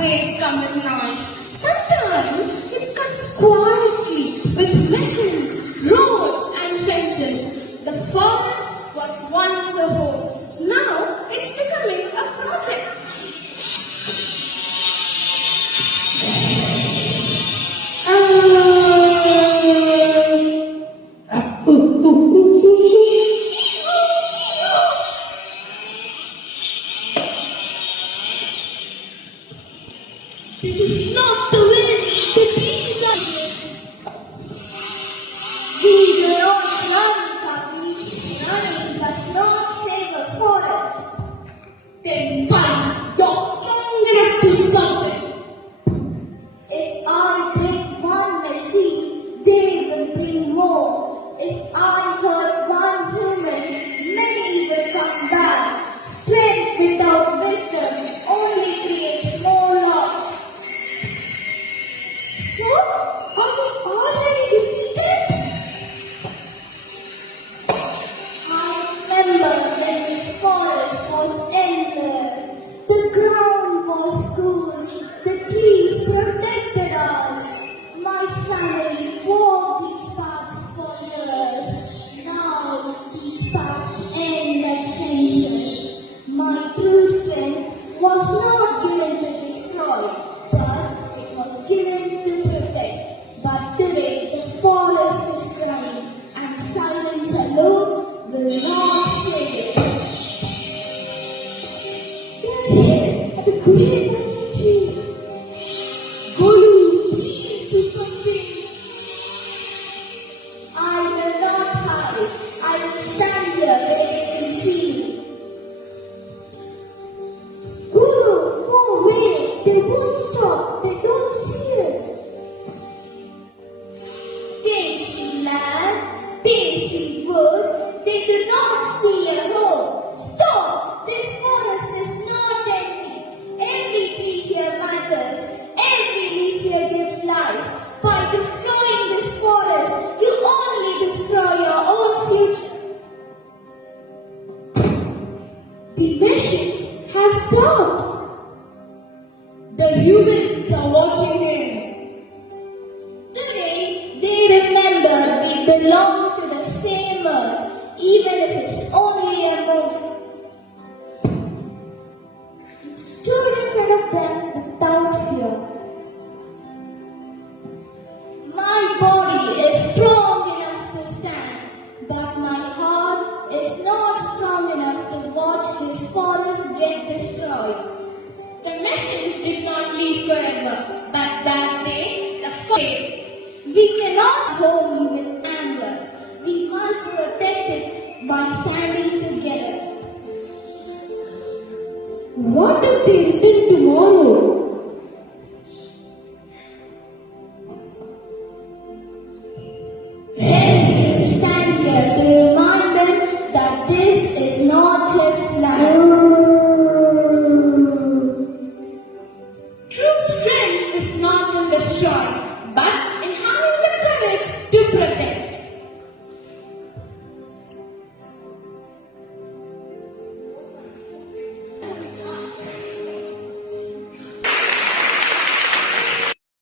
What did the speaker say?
always come with noise. Sometimes it comes quietly with missions, roads and fences. The forest was once a home. Now it's becoming a project. This is not the wind. The trees are. We do not run, Kavi. Running does not save a forest. Then fight. You're strong enough to stop them. If I break one machine, they will bring more. If I hurt one human, many will come back. Strength without wisdom only creates more loss. So, are we already defeated? I remember when this forest was endless. The ground was cool. The trees protected us. My family walked these paths for years. Now these paths end like fences. My true strength was not given to destroy, but it was given to protect. But today the forest is crying, and silence alone will not save it. They're here at the great mountain tree. Golu, please do something. I will not hide. I will stand here where they can see me. Guru, no way. They won't stop. They don't see us. They see land. They see wood. They do not see a home. Stop! This forest is not empty. Every tree here matters. Every leaf here gives life. By destroying this forest, you only destroy your own future. The machines have stopped. The humans are watching him. Today, they remember we belong to the same earth, even if it's only a moment. He stood in front of them without fear. My body is strong enough to stand, but my heart is not strong enough to watch this forest get destroyed. The missions did not leave forever, but that day, the forest. We cannot home with anger. We must protect it by standing together. What if they return